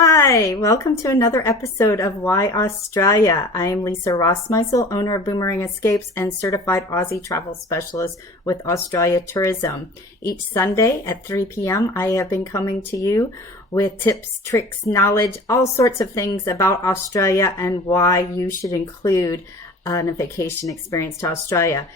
Hi, welcome to another episode of Why Australia. I am Lisa Rossmeissl, owner of Boomerang Escapes and certified Aussie travel specialist with Australia Tourism. Each Sunday at 3 p.m., I have been coming to you with tips, tricks, knowledge, all sorts of things about Australia and why you should include a vacation experience to Australia.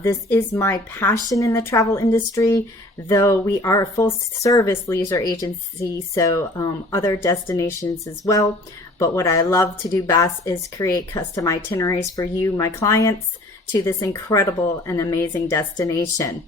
This is my passion in the travel industry, though we are a full service leisure agency, so other destinations as well. But what I love to do best is create custom itineraries for you, my clients, to this incredible and amazing destination.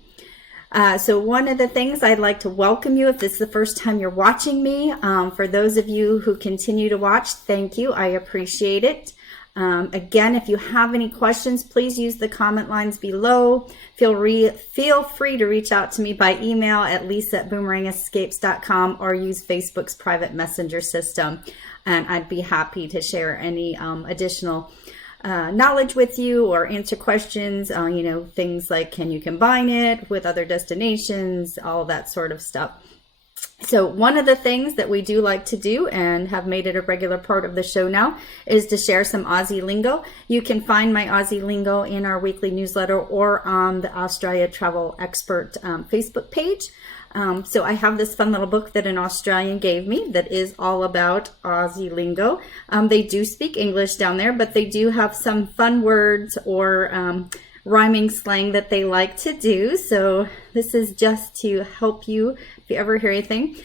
So one of the things I'd like to welcome you, if this is the first time you're watching me, for those of you who continue to watch, thank you. I appreciate it. Again, if you have any questions, please use the comment lines below. Feel free to reach out to me by email at lisa@boomerangescapes.com or use Facebook's private messenger system. And I'd be happy to share any additional knowledge with you or answer questions, things like can you combine it with other destinations, all that sort of stuff. So one of the things that we do like to do and have made it a regular part of the show now is to share some Aussie lingo. You can find my Aussie lingo in our weekly newsletter or on the Australia Travel Expert Facebook page. So I have this fun little book that an Australian gave me that is all about Aussie lingo. They do speak English down there, but they do have some fun words or rhyming slang that they like to do. So this is just to help you if you ever hear anything.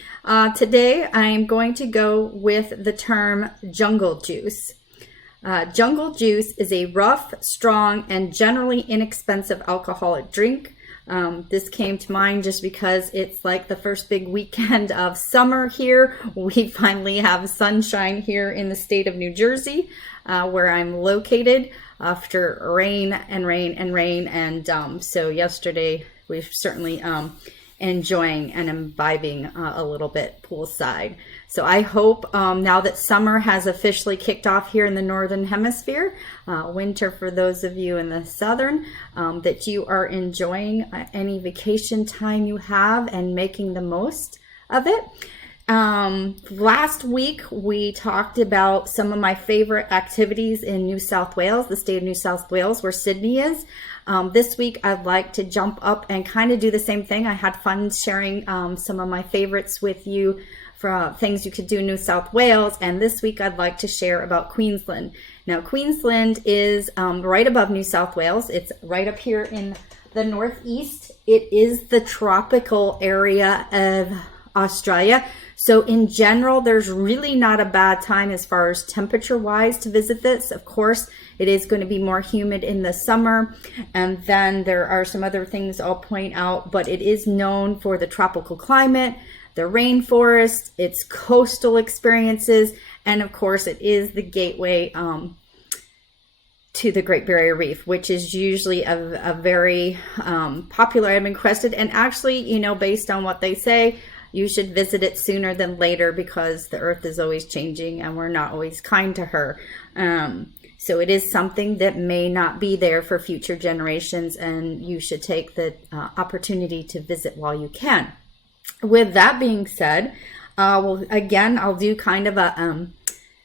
Today I'm going to go with the term jungle juice. Jungle juice is a rough, strong, and generally inexpensive alcoholic drink. This came to mind just because it's like the first big weekend of summer here. We finally have sunshine here in the state of New Jersey, where I'm located after rain. And so yesterday we're certainly enjoying and imbibing a little bit poolside. So I hope now that summer has officially kicked off here in the Northern Hemisphere, winter for those of you in the Southern, that you are enjoying any vacation time you have and making the most of it. Last week we talked about some of my favorite activities in New South Wales, the state of New South Wales, where Sydney is. This week I'd like to jump up and kind of do the same thing. I had fun sharing some of my favorites with you for things you could do in New South Wales, and this week I'd like to share about Queensland. Now Queensland is right above New South Wales. It's right up here in the northeast. It is the tropical area of Australia. So in general, there's really not a bad time as far as temperature wise to visit this. Of course, it is going to be more humid in the summer. And then there are some other things I'll point out, but it is known for the tropical climate, the rainforest, its coastal experiences, and of course it is the gateway to the Great Barrier Reef, which is usually a very popular item and crested. And actually, based on what they say, you should visit it sooner than later because the earth is always changing and we're not always kind to her. So it is something that may not be there for future generations, and you should take the opportunity to visit while you can. With that being said, I'll do kind of a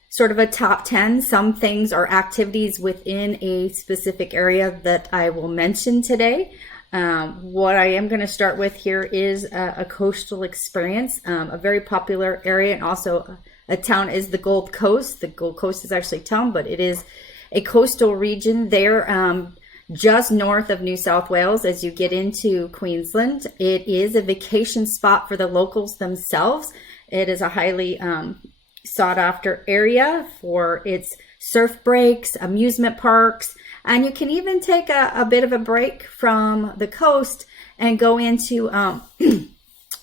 sort of a top 10. Some things or activities within a specific area that I will mention today. What I am going to start with here is a coastal experience. A very popular area and also a town is the Gold Coast. The Gold Coast is actually a town, but it is a coastal region there just north of New South Wales as you get into Queensland. It is a vacation spot for the locals themselves. It is a highly sought after area for its surf breaks, amusement parks, and you can even take a bit of a break from the coast and go into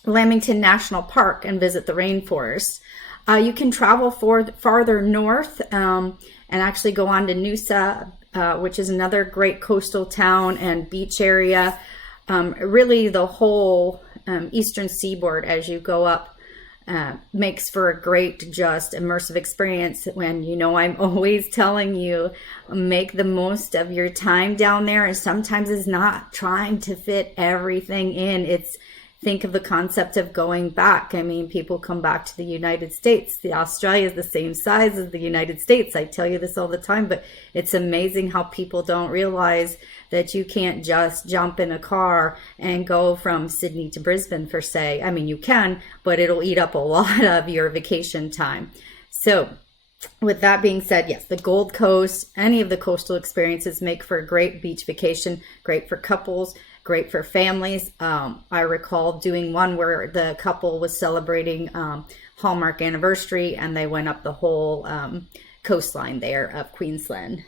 Lamington National Park and visit the rainforest. You can travel farther north and actually go on to Noosa, which is another great coastal town and beach area. Really the whole eastern seaboard as you go up makes for a great, just immersive experience when, I'm always telling you, make the most of your time down there. And sometimes it's not trying to fit everything in. It's think of the concept of going back. I mean, people come back to the United States. Australia is the same size as the United States. I tell you this all the time, but it's amazing how people don't realize that you can't just jump in a car and go from Sydney to Brisbane, per se. I mean, you can, but it'll eat up a lot of your vacation time. So with that being said, yes, the Gold Coast, any of the coastal experiences make for a great beach vacation, great for couples, great for families. I recall doing one where the couple was celebrating Hallmark anniversary, and they went up the whole coastline there of Queensland.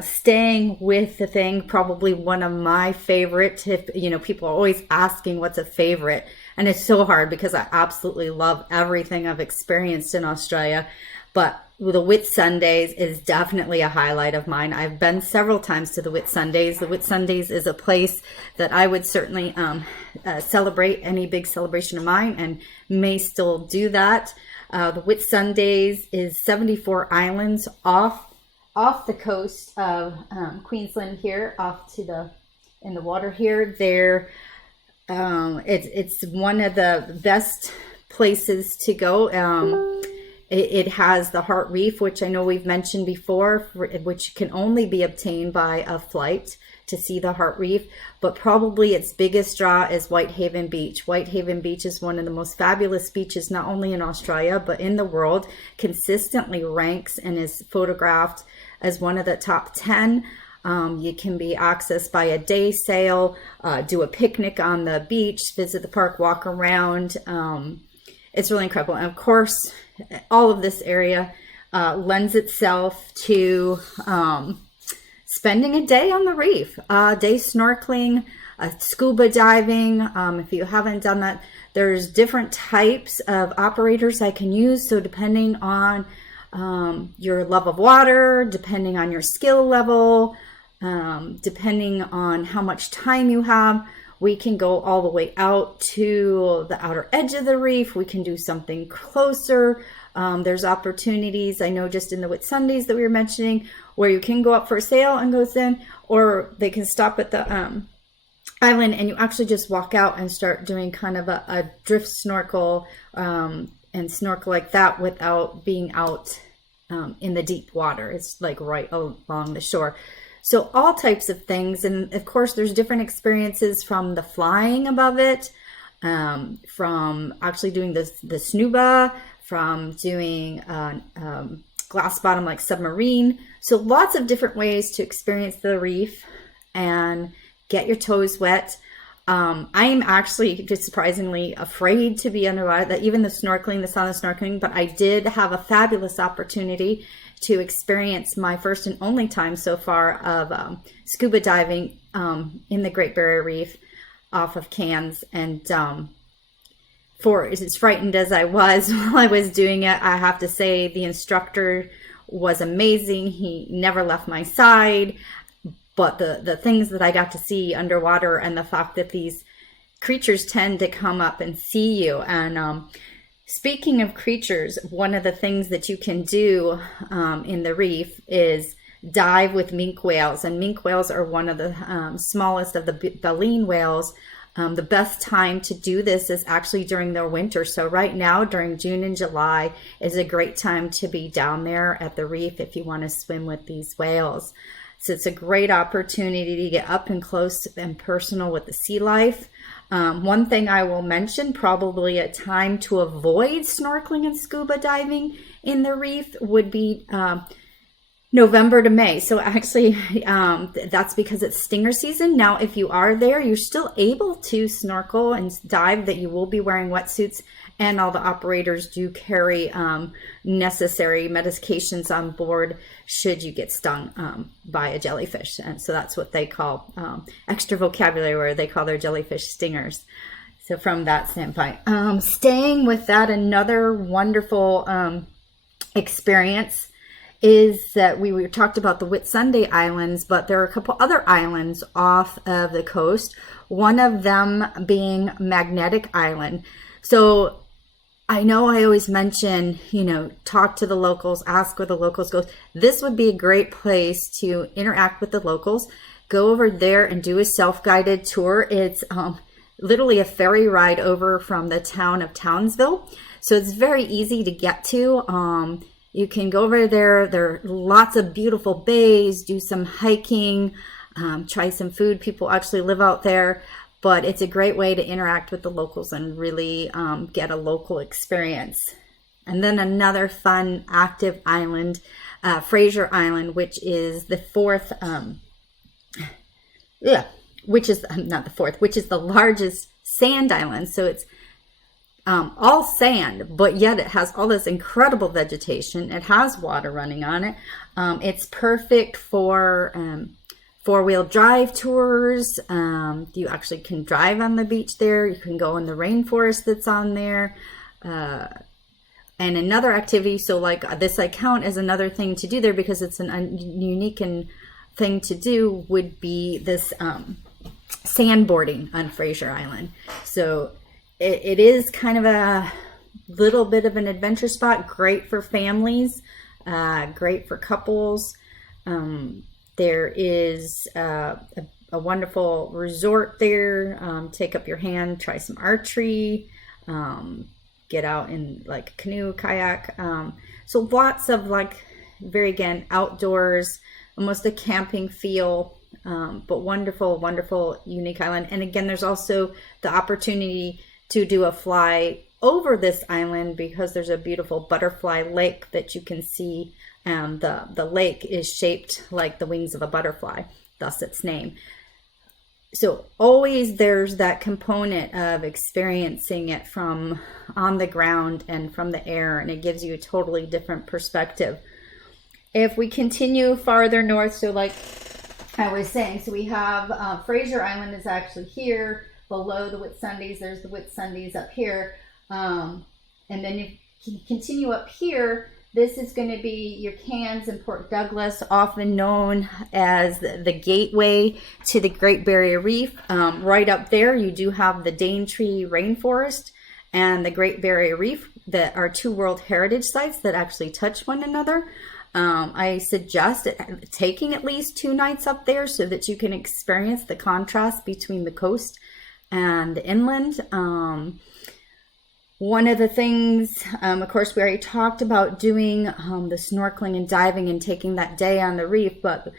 Staying with the thing, probably one of my favorite. If people are always asking what's a favorite, and it's so hard because I absolutely love everything I've experienced in Australia, but the Whitsundays is definitely a highlight of mine. I've been several times to the Whitsundays. The Whitsundays is a place that I would certainly celebrate any big celebration of mine, and may still do that. The Whitsundays is 74 islands off the coast of Queensland here, in the water here. There, it's one of the best places to go. It has the Heart Reef, which I know we've mentioned before, which can only be obtained by a flight to see the Heart Reef, but probably its biggest draw is Whitehaven Beach. Whitehaven Beach is one of the most fabulous beaches, not only in Australia, but in the world, consistently ranks and is photographed as one of the top 10. You can be accessed by a day sail, do a picnic on the beach, visit the park, walk around. It's really incredible. And of course, all of this area lends itself to spending a day on the reef, day snorkeling, scuba diving. If you haven't done that, there's different types of operators I can use. So depending on your love of water, depending on your skill level, depending on how much time you have, we can go all the way out to the outer edge of the reef. We can do something closer. There's opportunities, I know, just in the Whitsundays that we were mentioning, where you can go up for a sail and goes in, or they can stop at the island and you actually just walk out and start doing kind of a drift snorkel and snorkel like that without being out in the deep water. It's like right along the shore. So all types of things. And of course, there's different experiences from the flying above it, from actually doing the snuba, from doing glass bottom like submarine. So lots of different ways to experience the reef and get your toes wet. I am actually just surprisingly afraid to be underwater, even the snorkeling, the sound of snorkeling, but I did have a fabulous opportunity to experience my first and only time so far of scuba diving in the Great Barrier Reef off of Cairns. And for as frightened as I was while I was doing it, I have to say the instructor was amazing. He never left my side. But the things that I got to see underwater, and the fact that these creatures tend to come up and see you. And speaking of creatures, one of the things that you can do in the reef is dive with minke whales. And minke whales are one of the smallest of the baleen whales. The best time to do this is actually during their winter. So right now, during June and July, is a great time to be down there at the reef if you want to swim with these whales. So it's a great opportunity to get up and close and personal with the sea life. One thing I will mention, probably a time to avoid snorkeling and scuba diving in the reef would be November to May. So actually, that's because it's stinger season. Now, if you are there, you're still able to snorkel and dive, that you will be wearing wetsuits, and all the operators do carry necessary medications on board should you get stung by a jellyfish. And so that's what they call extra vocabulary, where they call their jellyfish stingers. So from that standpoint, staying with that, another wonderful experience is that we talked about the Whitsunday Islands, but there are a couple other islands off of the coast, one of them being Magnetic Island. So I know I always mention, talk to the locals, ask where the locals go. This would be a great place to interact with the locals. Go over there and do a self-guided tour. It's literally a ferry ride over from the town of Townsville. So it's very easy to get to. You can go over there. There are lots of beautiful bays, do some hiking, try some food. People actually live out there, but it's a great way to interact with the locals and really get a local experience. And then another fun, active island, Fraser Island, which is the which is the largest sand island. So it's all sand, but yet it has all this incredible vegetation. It has water running on it. It's perfect for four-wheel drive tours. You actually can drive on the beach there. You can go in the rainforest that's on there. And another activity, so like this I count as another thing to do there because it's an unique thing to do, would be this sandboarding on Fraser Island. So it is kind of a little bit of an adventure spot, great for families, great for couples. There is a wonderful resort there. Take up your hand, try some archery, get out in like canoe, kayak. So lots of like, very again, outdoors, almost a camping feel, but wonderful, wonderful, unique island. And again, there's also the opportunity to do a fly over this island because there's a beautiful butterfly lake that you can see. The lake is shaped like the wings of a butterfly, thus its name. So always there's that component of experiencing it from on the ground and from the air, and it gives you a totally different perspective. If we continue farther north, so like I was saying, so we have Fraser Island is actually here below the Whitsundays. There's the Whitsundays up here. And then if you continue up here, this is going to be your Cairns and Port Douglas, often known as the gateway to the Great Barrier Reef. Right up there, you do have the Daintree Rainforest and the Great Barrier Reef that are two World Heritage Sites that actually touch one another. I suggest taking at least 2 nights up there so that you can experience the contrast between the coast and the inland. One of the things, of course, we already talked about doing the snorkeling and diving and taking that day on the reef, but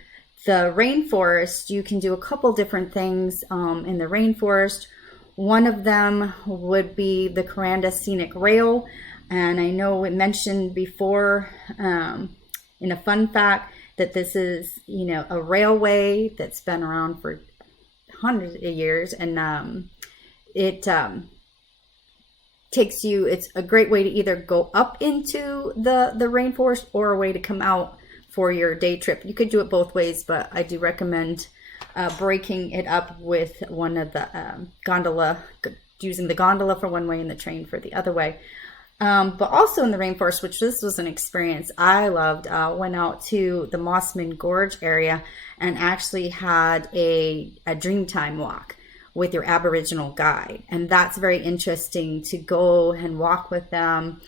the rainforest, you can do a couple different things in the rainforest. One of them would be the Kuranda Scenic Rail, and I know we mentioned before in a fun fact that this is, a railway that's been around for hundreds of years, and it takes you, it's a great way to either go up into the rainforest or a way to come out for your day trip. You could do it both ways, but I do recommend breaking it up with one of the using the gondola for one way and the train for the other way. But also in the rainforest, which this was an experience I loved, went out to the Mossman Gorge area and actually had a Dreamtime walk with your Aboriginal guide. And that's very interesting to go and walk with them,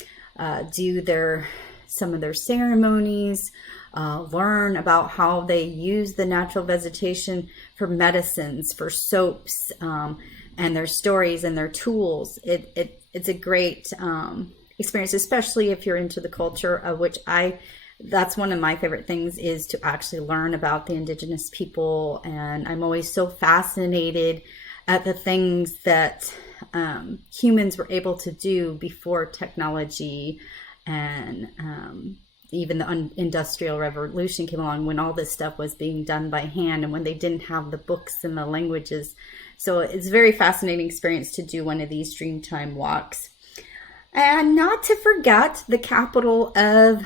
do some of their ceremonies, learn about how they use the natural vegetation for medicines, for soaps, and their stories and their tools. It's a great experience, especially if you're into the culture, of which that's one of my favorite things, is to actually learn about the Indigenous people. And I'm always so fascinated at the things that humans were able to do before technology and even the Industrial Revolution came along, when all this stuff was being done by hand and when they didn't have the books and the languages. So it's a very fascinating experience to do one of these Dreamtime walks. And not to forget, the capital of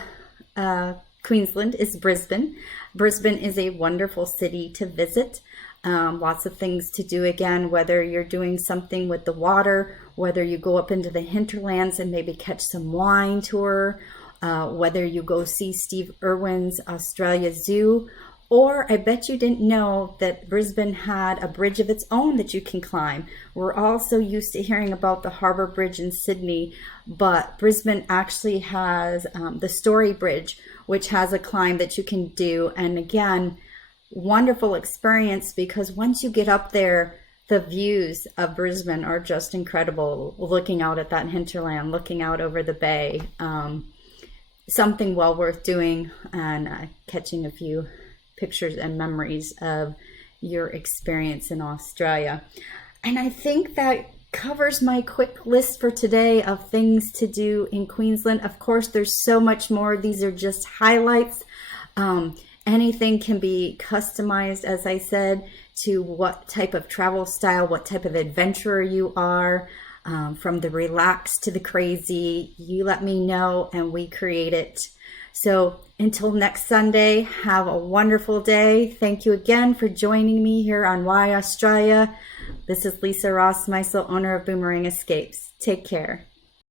Queensland is Brisbane. Brisbane is a wonderful city to visit. Lots of things to do, again, whether you're doing something with the water, whether you go up into the hinterlands and maybe catch some wine tour, whether you go see Steve Irwin's Australia Zoo, or I bet you didn't know that Brisbane had a bridge of its own that you can climb. We're all so used to hearing about the Harbour Bridge in Sydney, but Brisbane actually has the Story Bridge, which has a climb that you can do. And again, wonderful experience, because once you get up there, The views of Brisbane are just incredible. Looking out at that hinterland, looking out over the bay, something well worth doing, and catching a few pictures and memories of your experience in Australia. And I think that covers my quick list for today of things to do in Queensland. Of course, there's so much more. These are just highlights. Anything can be customized, as I said, to what type of travel style, what type of adventurer you are, from the relaxed to the crazy. You let me know and we create it. So until next Sunday, have a wonderful day. Thank you again for joining me here on Why Australia. This is Lisa Rossmeissl, owner of Boomerang Escapes. Take care.